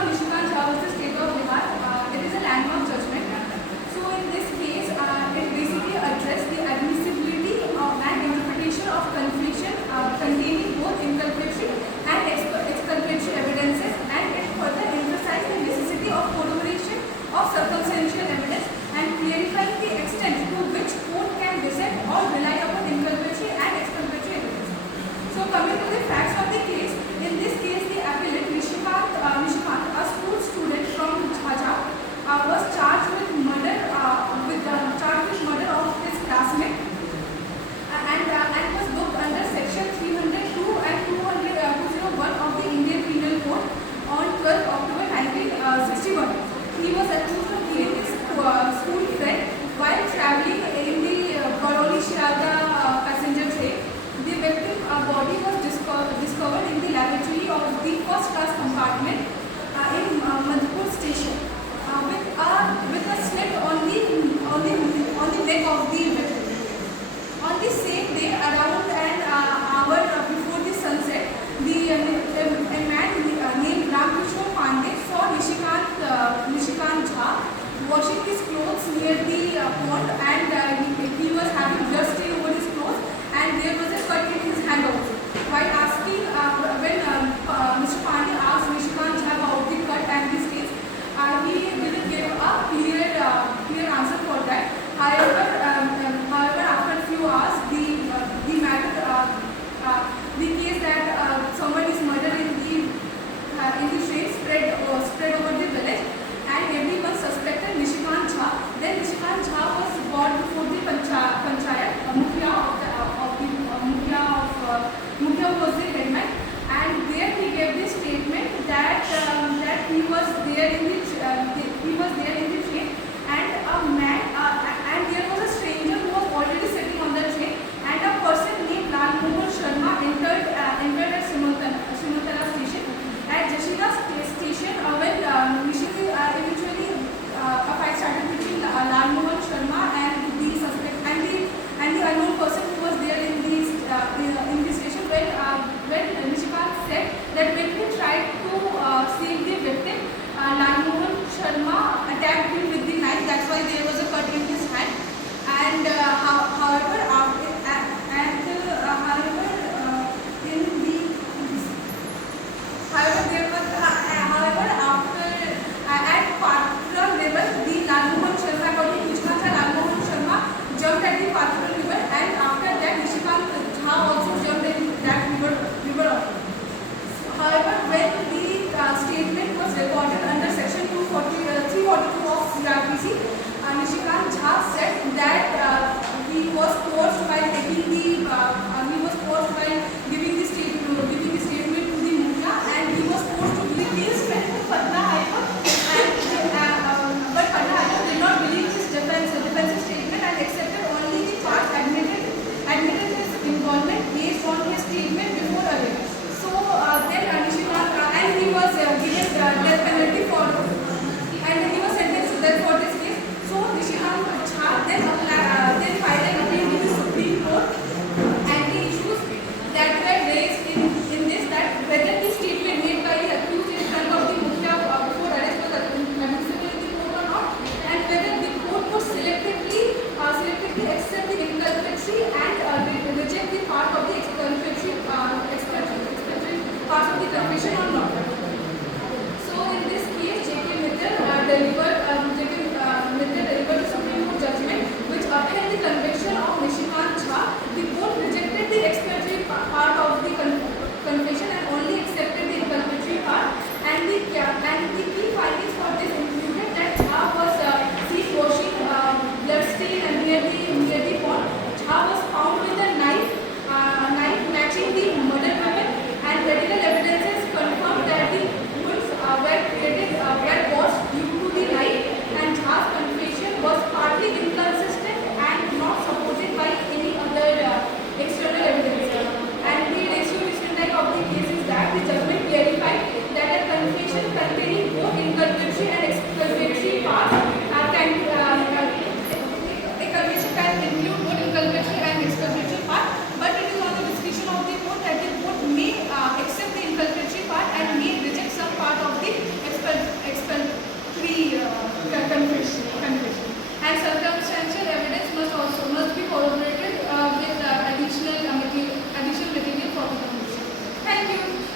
of Nishikant Jha was the state of Bihar. It is a landmark judgment. So in this case, it basically addressed the admissibility and interpretation of confession containing both inculpatory and exculpatory evidences, and it further emphasized the necessity of corroboration of circumstantial evidence and clarifying the extent to which court can dissent or rely upon inculpatory and exculpatory evidence. So coming to the facts of the case, in this case the appellant Nishikant, a school student from Jhaja, was charged with murder of his classmate and was booked under section 302 and 201 of the Indian Penal Code on 12 October 1961. He was accused of killing his school friend while traveling in the Baroli-Shiaga passenger train. The victim's body was discovered in the lavatory of the first class compartment in Madhupur station with a slit on the neck of the victim. On the same day, around an hour before the sunset, a man named Ramkishore Pandey saw Nishikant Jha washing his clothes near the pond, and he was having blood stain over his clothes, and there was a cut in his hand also. While asking, when Mr. Pandey asked Nishikant Jha about the cut and the stains, he didn't give a clear answer for that. However, after a few hours, the case that someone is murdered in the train spread over the village, and everyone suspected Nishikant Jha. Then Nishikant Jha was brought before the panchayat, Mukhya was the headman, and there he gave the statement that he was there in the train, and there was a stranger who was already sitting on the train, and a person named Lal Mohan Sharma entered at Simultana station. At Jashira station, when eventually a fight started between Lal Mohan Sharma and the suspect and the unknown person who was there in the station, when Nishikant said that when he tried to save the victim, Lal Mohan Sharma attacked him with the knife. That's why there was a cut in his hand. And however, at Patra level, the Lal Mohan Sharma, according to Nishikant Jha, Lal Mohan Sharma jumped at the Patra river, and after that Nishikant Jha also jumped in that river also. However, when the statement was recorded under section 342 of CRPC, Nishikant Jha said that he was forced by giving the statement to the Mukhya, and he was forced to believe his friend Patna High Court, but Patna High Court did not believe his defensive statement and accepted only the charge, admitted his involvement based on his statement before arrest. So then Nishikant, and he was given death penalty and he was sentenced to death for this case. So Nishikant Jha then filed an appeal with the Supreme Court, and the issues that were raised in this, that whether the statement made by the accused in front of the Mukhya before arrest was admissible in the court or not, and whether the court would selectively accept the inculpatory and reject the part of the exculpatory part of the confession or not. So in this case, J.K. Mittal delivered the Supreme Court judgment which upheld the conviction of Nishikant Jha. The court rejected the exculpatory part of the confession and only accepted the inculpatory part, and the key findings for this included that Jha was seen washing blood stain near the pond. Jha was found with a knife matching the murder weapon, and medical evidences confirmed collaborate